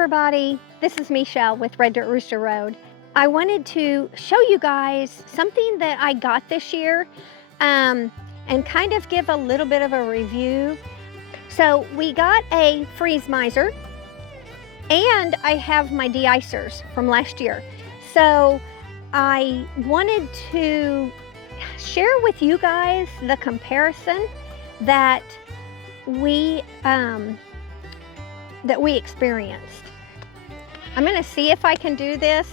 everybody, this is Michelle with Red Dirt Rooster Road. I wanted to show you guys something that I got this year and kind of give a little bit of a review. So we got a freeze miser and I have my De-Icers from last year. So I wanted to share with you guys the comparison that we experienced. I'm gonna see if I can do this.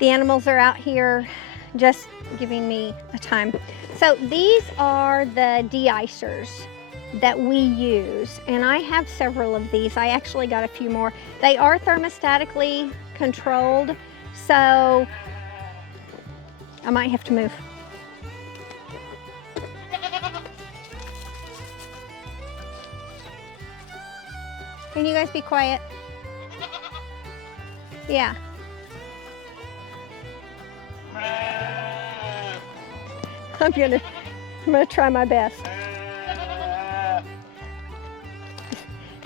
The animals are out here just giving me a time. So these are the De-Icers that we use, and I have several of these. I actually got a few more. They are thermostatically controlled, so I might have to move. Can you guys be quiet? Yeah. I'm gonna try my best.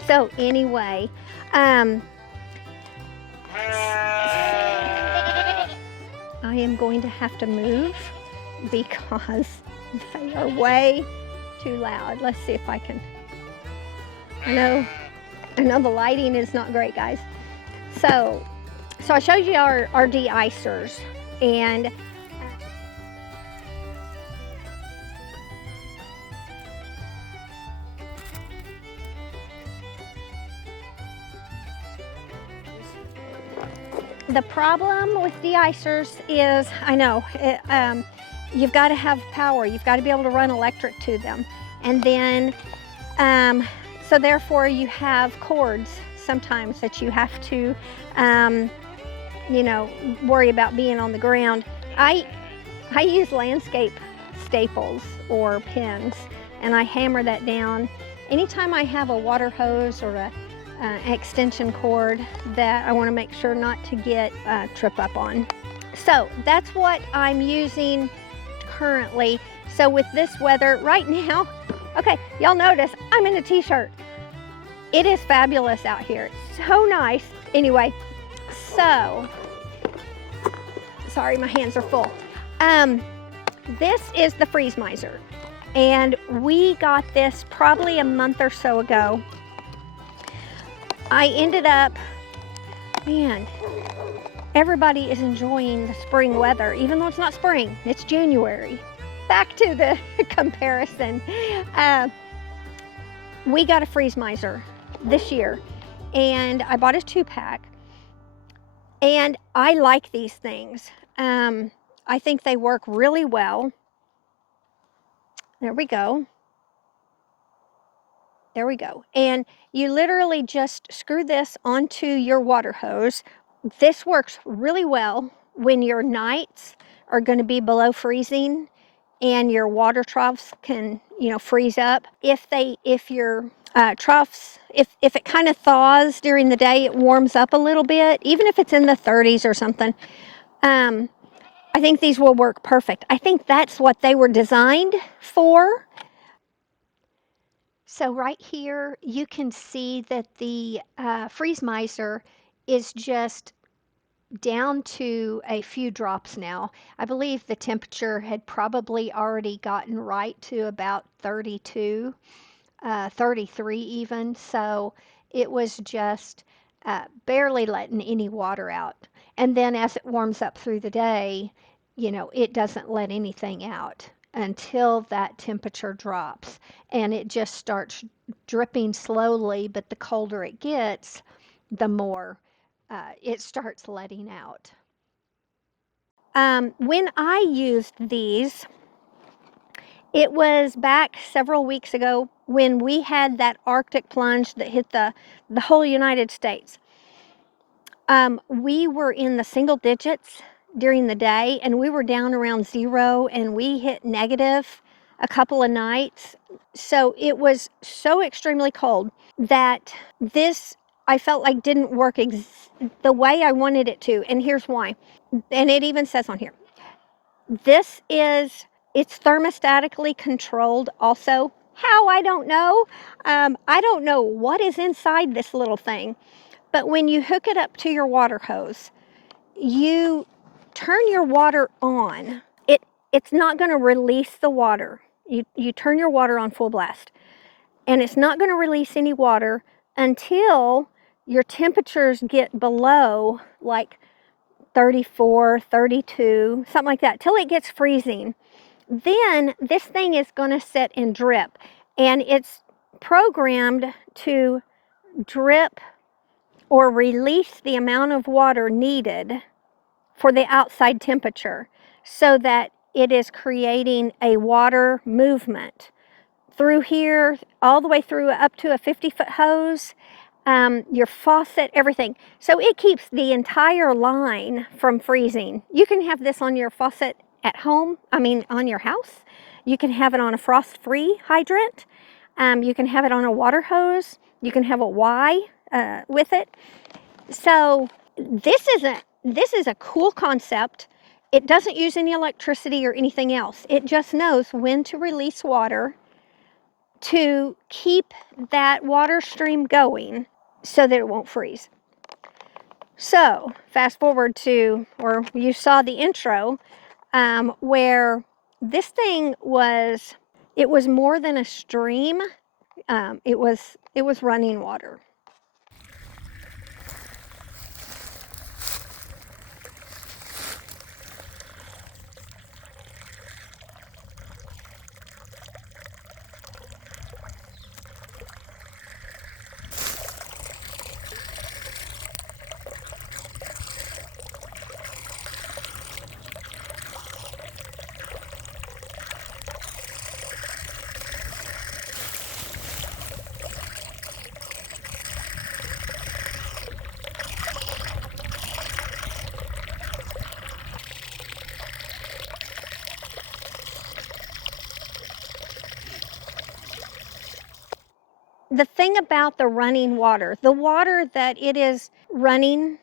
So anyway, I am going to have to move because they are way too loud. Let's see if I can. I know the lighting is not great, guys. So I showed you our De-Icers, and the problem with De-Icers is, I know, you've got to have power. You've got to be able to run electric to them. And then, so therefore you have cords sometimes that you have to, you know, worry about being on the ground. I use landscape staples or pins, and I hammer that down. Anytime I have a water hose or an extension cord that I want to make sure not to get trip up on. So that's what I'm using currently. So with this weather right now, okay, y'all notice I'm in a t-shirt. It is fabulous out here. It's so nice. Anyway, so, sorry, my hands are full. This is the freeze miser, and we got this probably a month or so ago. I ended up, man, everybody is enjoying the spring weather, even though it's not spring, it's January. Back to the comparison. We got a freeze miser this year, and I bought a 2-pack, and I like these things. I think they work really well. There we go. There we go. And you literally just screw this onto your water hose. This works really well when your nights are going to be below freezing and your water troughs can, you know, freeze up. If your troughs, if it kind of thaws during the day, it warms up a little bit, even if it's in the 30s or something. I think these will work perfect. I think that's what they were designed for. So right here, you can see that the freeze miser is just down to a few drops now. I believe the temperature had probably already gotten right to about 32, 33 even. So it was just barely letting any water out. And then as it warms up through the day, you know, it doesn't let anything out until that temperature drops, and it just starts dripping slowly, but the colder it gets, the more it starts letting out. When I used these, it was back several weeks ago when we had that Arctic plunge that hit the whole United States. We were in the single digits during the day, and we were down around 0, and we hit negative a couple of nights. So it was so extremely cold that this, I felt like, didn't work the way I wanted it to, and here's why. And it even says on here, it's thermostatically controlled also. How? I don't know. I don't know what is inside this little thing, But when you hook it up to your water hose, you turn your water on. It's not going to release the water. You turn your water on full blast, and it's not going to release any water until your temperatures get below like 34, 32, something like that, till it gets freezing. Then this thing is going to sit and drip, and it's programmed to drip or release the amount of water needed for the outside temperature, so that it is creating a water movement through here, all the way through up to a 50-foot hose, your faucet, everything. So it keeps the entire line from freezing. You can have this on your faucet at home, on your house. You can have it on a frost-free hydrant. You can have it on a water hose. You can have a Y with it. So this is a cool concept. It doesn't use any electricity or anything else. It just knows when to release water to keep that water stream going so that it won't freeze. So fast forward to, or you saw the intro, where this thing was, it was more than a stream. It was running water. The thing about the running water, the water that it is running,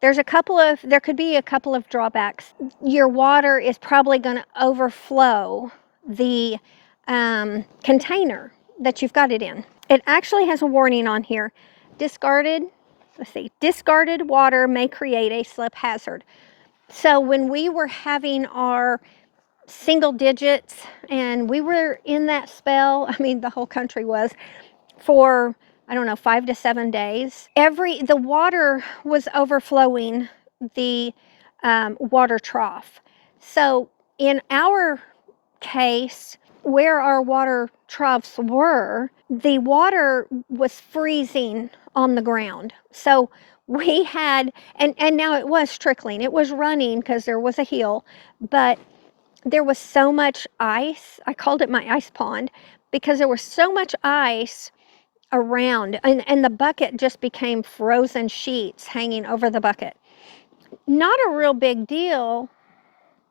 there could be a couple of drawbacks. Your water is probably going to overflow the container that you've got it in. It actually has a warning on here. Discarded water may create a slip hazard. So when we were having our single digits and we were in that spell, the whole country was, for, 5 to 7 days. The water was overflowing the water trough. So in our case, where our water troughs were, the water was freezing on the ground. So we had, and now it was trickling. It was running because there was a hill, but there was so much ice. I called it my ice pond because there was so much ice around, and the bucket just became frozen sheets hanging over the bucket. Not a real big deal,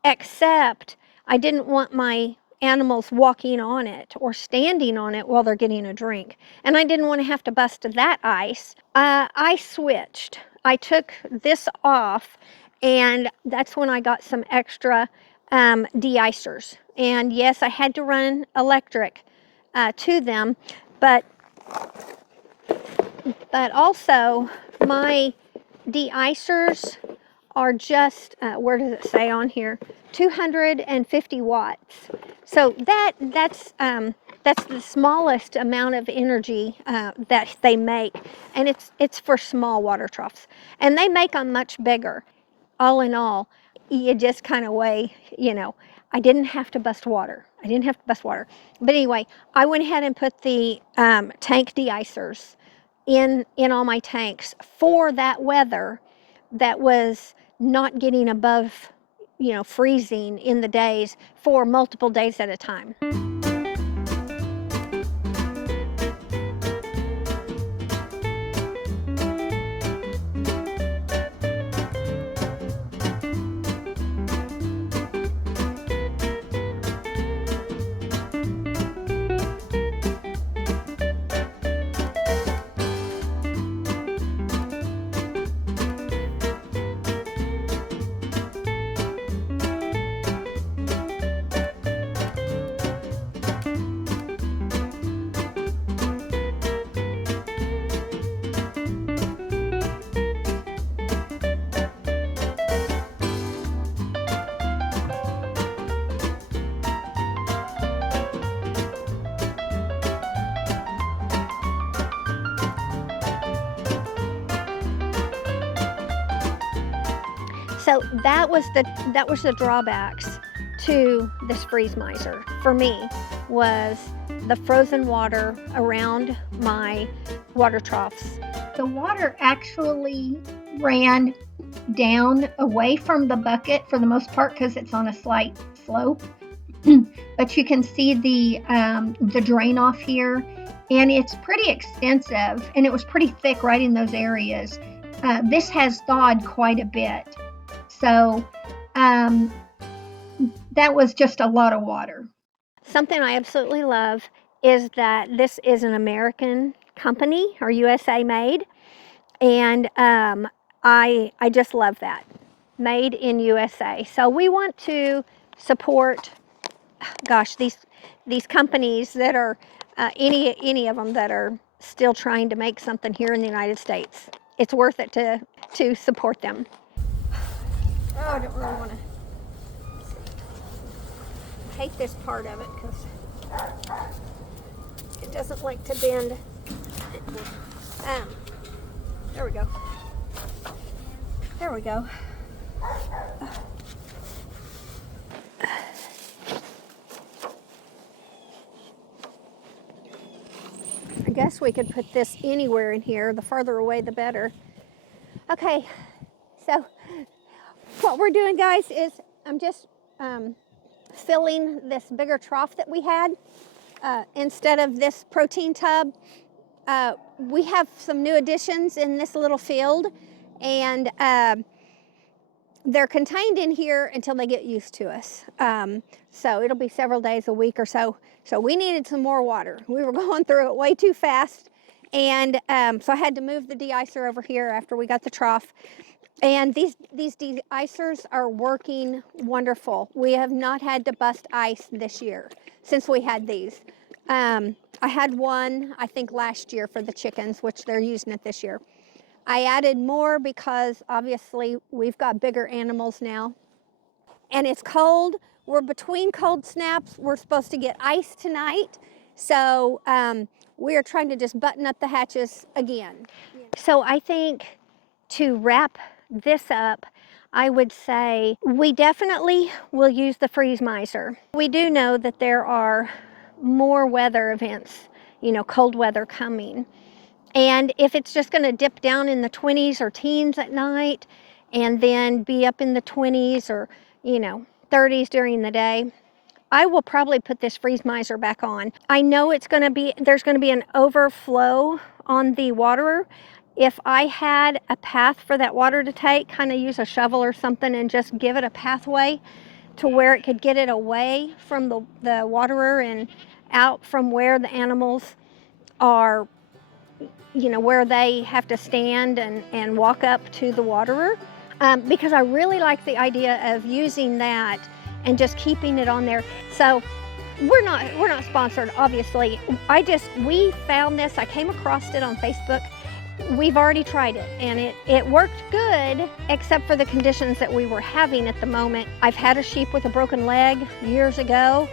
except I didn't want my animals walking on it or standing on it while they're getting a drink, and I didn't want to have to bust that ice. I switched. I took this off, and that's when I got some extra de-icers. And yes, I had to run electric to them, but also my de-icers are just, where does it say on here? 250 watts. So that's the smallest amount of energy that they make, and it's for small water troughs. And they make them much bigger. All in all, you just kind of weigh, I didn't have to bust water. But anyway, I went ahead and put the tank de-icers in all my tanks for that weather that was not getting above, freezing in the days for multiple days at a time. So that was the drawbacks to this freeze miser for me, was the frozen water around my water troughs. The water actually ran down away from the bucket for the most part because it's on a slight slope. But you can see the drain off here, and it's pretty extensive, and it was pretty thick right in those areas. This has thawed quite a bit, so that was just a lot of water. Something I absolutely love is that this is an American company, or USA made, and I just love that, made in USA. So we want to support, gosh, these companies that are any of them that are still trying to make something here in the United States. It's worth it to support them. Oh, I don't really want to take this part of it because it doesn't like to bend. There we go. There we go. I guess we could put this anywhere in here. The farther away, the better. Okay, so what we're doing, guys, is I'm just filling this bigger trough that we had instead of this protein tub. We have some new additions in this little field, and they're contained in here until they get used to us. So it'll be several days, a week or so. So we needed some more water. We were going through it way too fast. And so I had to move the de-icer over here after we got the trough. And these de-icers are working wonderful. We have not had to bust ice this year since we had these. I had one, I think, last year for the chickens, which they're using it this year. I added more because obviously we've got bigger animals now. And it's cold. We're between cold snaps. We're supposed to get ice tonight. So we are trying to just button up the hatches again. So I think to wrap this up, I would say we definitely will use the freeze miser. We do know that there are more weather events, cold weather coming. And if it's just going to dip down in the 20s or teens at night and then be up in the 20s or, 30s during the day, I will probably put this freeze miser back on. I know there's going to be an overflow on the waterer. If I had a path for that water to take, kind of use a shovel or something and just give it a pathway to where it could get it away from the waterer and out from where the animals are, where they have to stand and walk up to the waterer. Because I really like the idea of using that and just keeping it on there. So we're not sponsored, obviously. We found this, I came across it on Facebook. We've already tried it, and it worked good, except for the conditions that we were having at the moment. I've had a sheep with a broken leg years ago.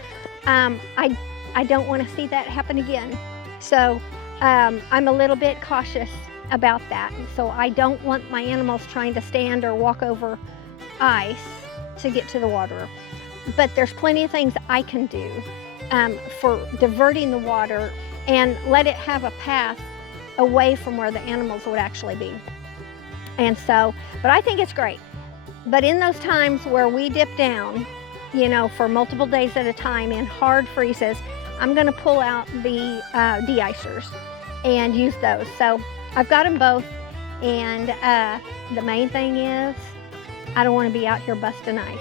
I don't want to see that happen again. So I'm a little bit cautious about that. So I don't want my animals trying to stand or walk over ice to get to the water. But there's plenty of things I can do for diverting the water and let it have a path away from where the animals would actually be. And so, but I think it's great. But in those times where we dip down, for multiple days at a time in hard freezes, I'm going to pull out the de-icers and use those. So I've got them both, and the main thing is I don't want to be out here busting ice,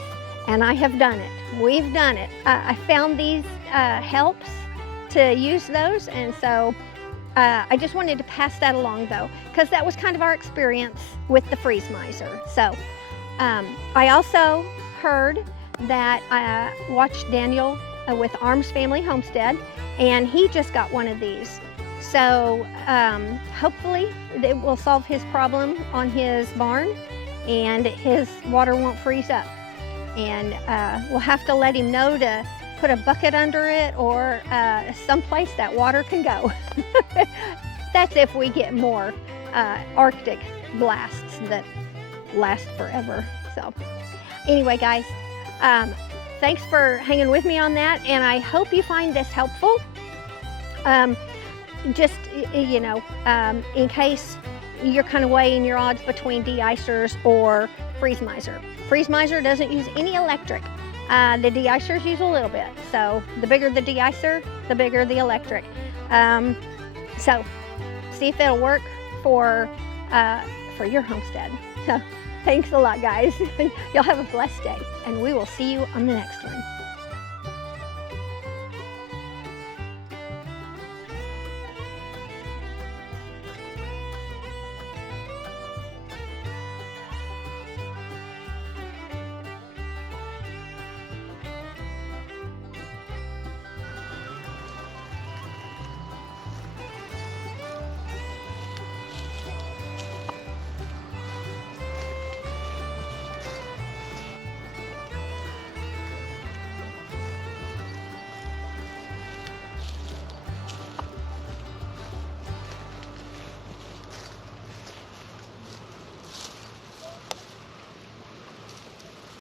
and I have done it. We've done it. I found these helps to use those, and so I just wanted to pass that along, though, because that was kind of our experience with the freeze miser. So I also heard that I watched Daniel with Arms Family Homestead, and he just got one of these. So hopefully it will solve his problem on his barn and his water won't freeze up. And we'll have to let him know to put a bucket under it or someplace that water can go. That's if we get more Arctic blasts that last forever. So anyway, guys, thanks for hanging with me on that, and I hope you find this helpful. Just, you know, in case you're kind of weighing your odds between de-icers or freeze miser. Freeze miser doesn't use any electric. The de-icers use a little bit. So the bigger the de-icer, the bigger the electric. So see if it'll work for your homestead. So thanks a lot, guys. Y'all have a blessed day, and we will see you on the next one.